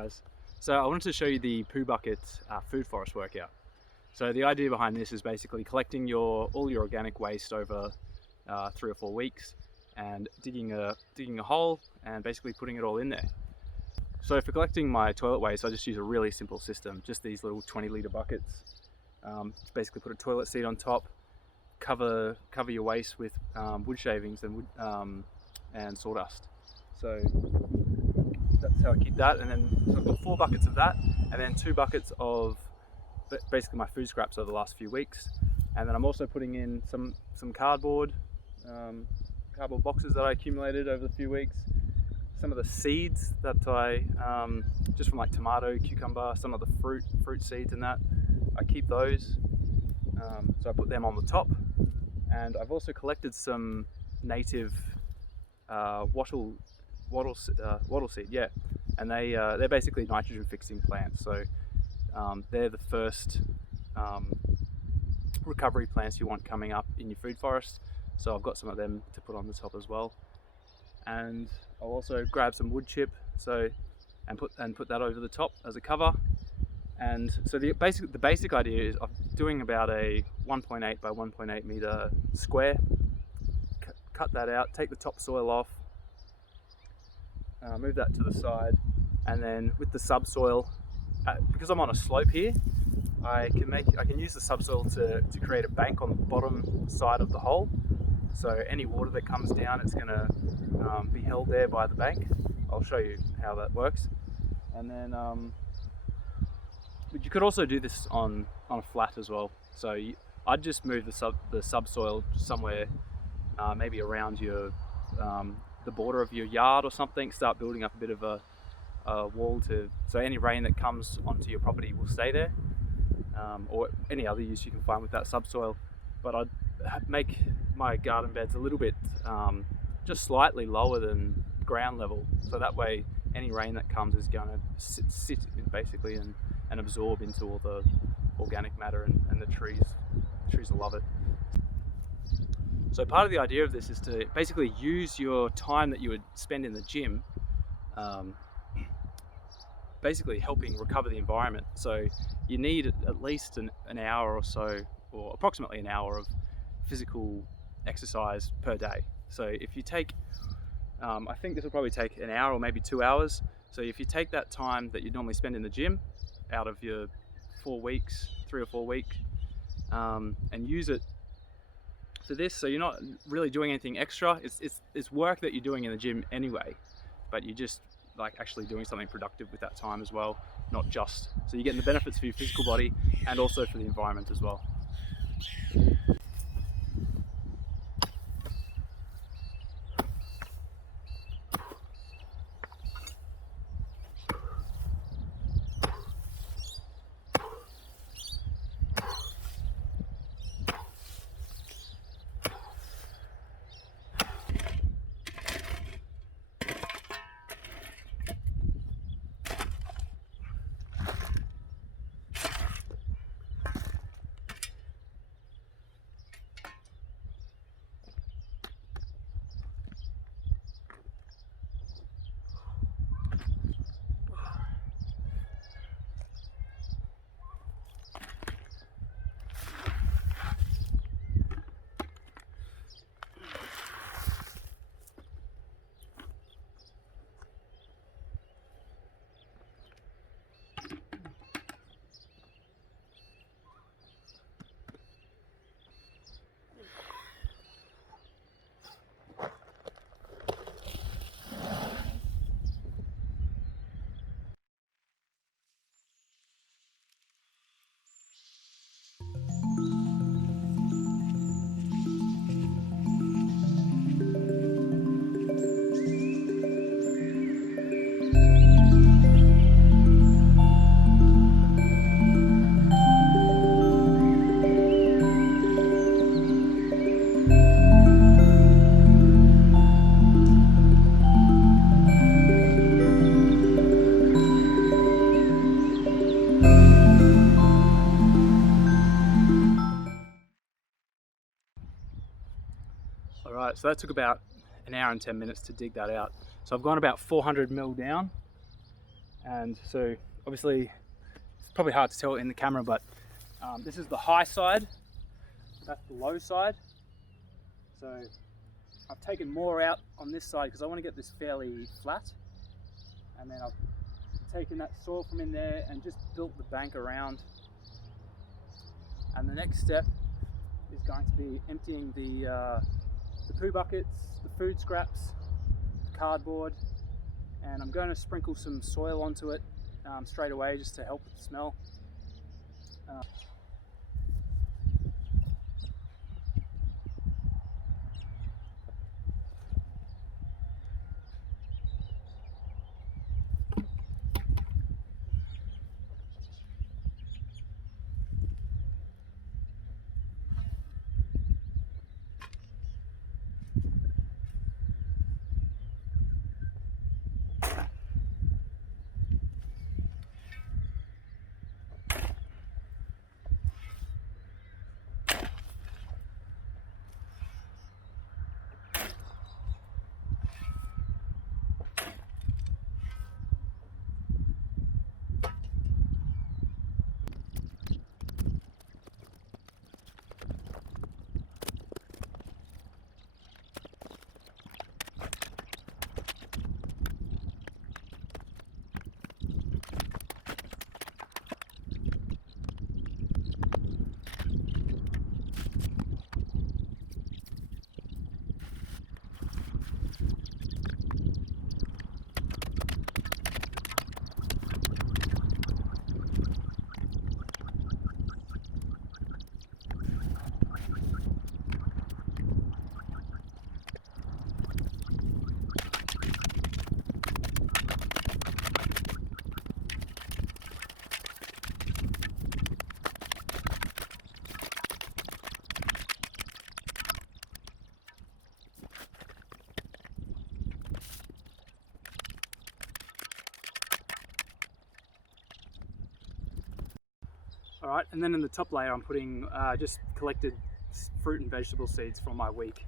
guys. So I wanted to show you the poo bucket food forest workout. So the idea behind this is basically collecting all your organic waste over 3 or 4 weeks and digging a hole and basically putting it all in there. So for collecting my toilet waste, I just use a really simple system, just these little 20-litre buckets. Basically put a toilet seat on top, cover your waste with wood shavings and sawdust. So that's how I keep that. And then so I've got 4 buckets of that, and then 2 buckets of basically my food scraps over the last few weeks. And then I'm also putting in some cardboard boxes that I accumulated over the few weeks. Some of the seeds that I just from like tomato, cucumber, some of the fruit seeds and that, I keep those. So I put them on the top, and I've also collected some native wattle seed, yeah, and they're basically nitrogen fixing plants. So they're the first recovery plants you want coming up in your food forest. So I've got some of them to put on the top as well, and I'll also grab some wood chip and put that over the top as a cover. And so the basic idea is I'm doing about a 1.8 by 1.8 meter square. Cut that out, take the topsoil off, move that to the side, and then with the subsoil, because I'm on a slope here, I can use the subsoil to create a bank on the bottom side of the hole. So any water that comes down, it's going to be held there by the bank. I'll show you how that works. And then but you could also do this on a flat as well. So I'd just move the subsoil somewhere, maybe around the border of your yard or something. Start building up a bit of a wall so any rain that comes onto your property will stay there, or any other use you can find with that subsoil. But I'd make my garden beds a little bit just slightly lower than ground level, so that way any rain that comes is going to sit basically and absorb into all the organic matter, and the trees will love it. So part of the idea of this is to basically use your time that you would spend in the gym basically helping recover the environment. So you need at least an hour or so, or approximately an hour of physical exercise per day. So if you take, I think this will probably take an hour or maybe 2 hours. So if you take that time that you normally spend in the gym out of your 3 or 4 weeks, and use it for this, so you're not really doing anything extra. It's work that you're doing in the gym anyway, but you're just like actually doing something productive with that time as well, not just, so you're getting the benefits for your physical body and also for the environment as well. Alright, so that took about an hour and 10 minutes to dig that out. So I've gone about 400 mil down, And so obviously it's probably hard to tell in the camera, but this is the high side, that's the low side. So I've taken more out on this side because I want to get this fairly flat, and then I've taken that soil from in there and just built the bank around. And the next step is going to be emptying the poo buckets, the food scraps, the cardboard, and I'm going to sprinkle some soil onto it straight away just to help with the smell. All right, and then in the top layer I'm putting just collected fruit and vegetable seeds from my week,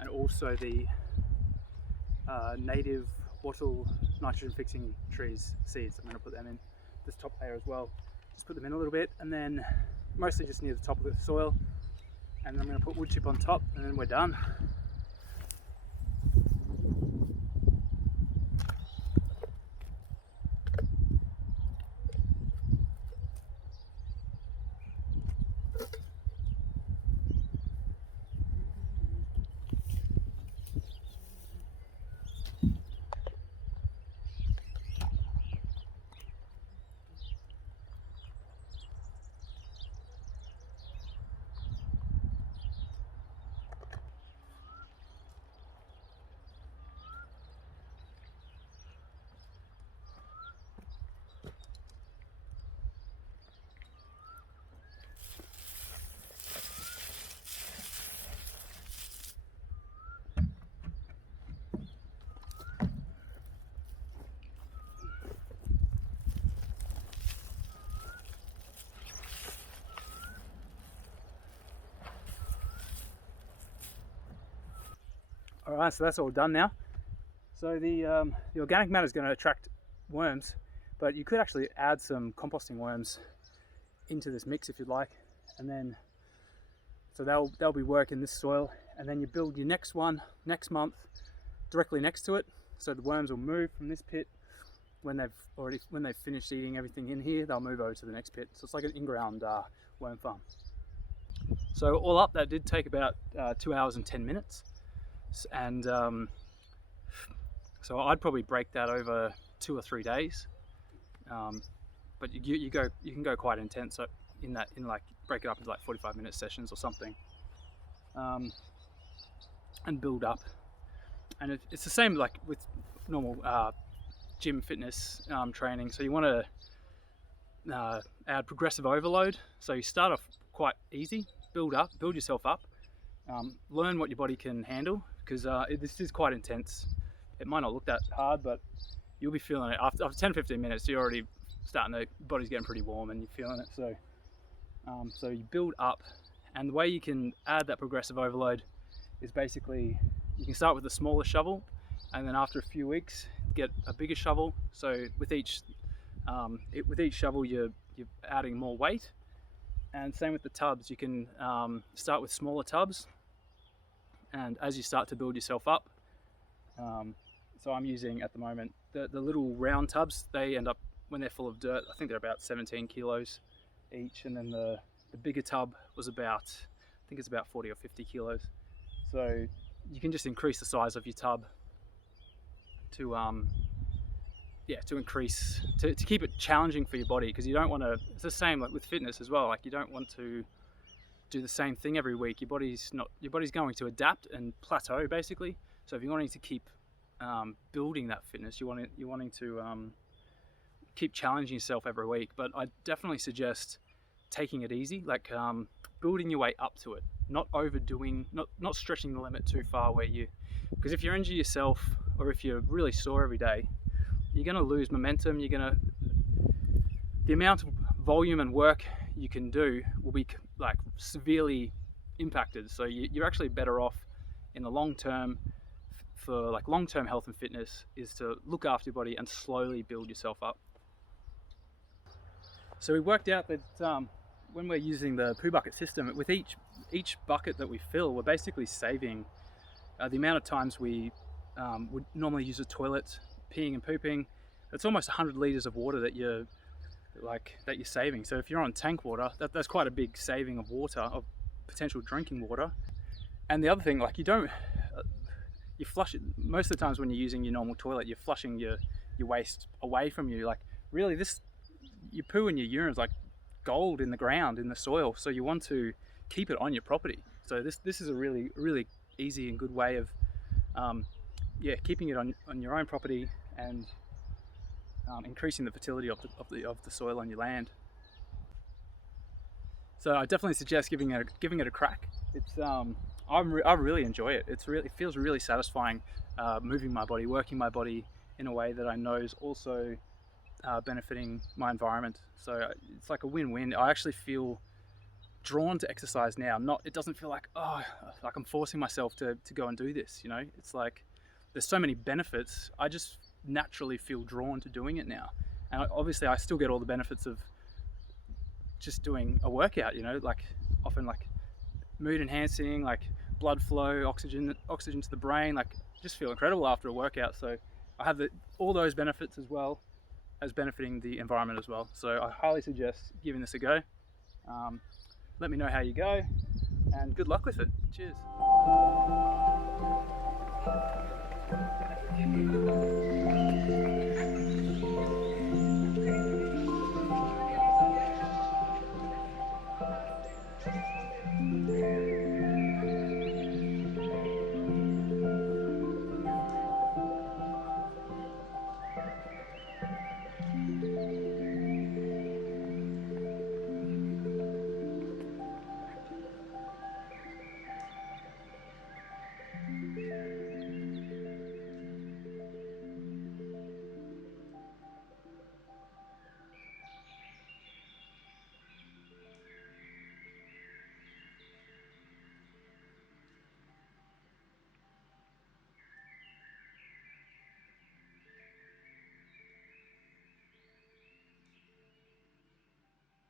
and also the native wattle nitrogen fixing trees seeds. I'm going to put them in this top layer as well. Just put them in a little bit, and then mostly just near the top of the soil, and then I'm going to put wood chip on top, and then we're done. All right, so that's all done now. So the organic matter is going to attract worms, but you could actually add some composting worms into this mix if you'd like, and then so they'll be working this soil, and then you build your next one next month directly next to it. So the worms will move from this pit when they've finished eating everything in here. They'll move over to the next pit. So it's like an in-ground worm farm. So all up, that did take about 2 hours and 10 minutes. And so I'd probably break that over 2 or 3 days, but you can go quite intense in like break it up into like 45-minute sessions or something, and build up. And it's the same like with normal gym fitness training. So you want to add progressive overload. So you start off quite easy, build yourself up, learn what your body can handle, because this is quite intense. It might not look that hard, but you'll be feeling it after 10-15 minutes. You're already body's getting pretty warm and you're feeling it. So so you build up, and the way you can add that progressive overload is basically you can start with a smaller shovel, and then after a few weeks get a bigger shovel. So with each shovel you're adding more weight. And same with the tubs, you can start with smaller tubs, and as you start to build yourself up, so I'm using at the moment the little round tubs. They end up, when they're full of dirt, I think they're about 17 kilos each, and then the bigger tub was about, I think it's about 40 or 50 kilos. So you can just increase the size of your tub to increase, to keep it challenging for your body, because you don't want to, it's the same like with fitness as well, like you don't want to do the same thing every week. Your body's going to adapt and plateau basically. So if you're wanting to keep building that fitness, you're wanting to keep challenging yourself every week. But I definitely suggest taking it easy, like building your way up to it, not overdoing, not stretching the limit too far, where because if you injure yourself, or if you're really sore every day, you're going to lose momentum. The amount of volume and work you can do will be like severely impacted. So you're actually better off in the long term, for like long-term health and fitness, is to look after your body and slowly build yourself up. So we worked out that when we're using the poo bucket system, with each bucket that we fill, we're basically saving the amount of times we would normally use a toilet, peeing and pooping. It's almost 100 liters of water that you're saving. So if you're on tank water, that's quite a big saving of water, of potential drinking water. And the other thing, like you flush it most of the times when you're using your normal toilet, you're flushing your waste away from you. Like really, your poo and your urine is like gold in the ground, in the soil. So you want to keep it on your property. So this is a really, really easy and good way of keeping it on your own property, and increasing the fertility of the soil on your land. So I definitely suggest giving it a crack. It's I really enjoy it. It feels really satisfying, moving my body, working my body in a way that I know is also benefiting my environment. So it's like a win-win. I actually feel drawn to exercise now. It doesn't feel like, like I'm forcing myself to go and do this. It's like there's so many benefits. I just naturally feel drawn to doing it now. And obviously I still get all the benefits of just doing a workout, like often like mood enhancing, like blood flow, oxygen to the brain, like just feel incredible after a workout. So I have all those benefits, as well as benefiting the environment as well. So I highly suggest giving this a go. Let me know how you go, and good luck with it. Cheers.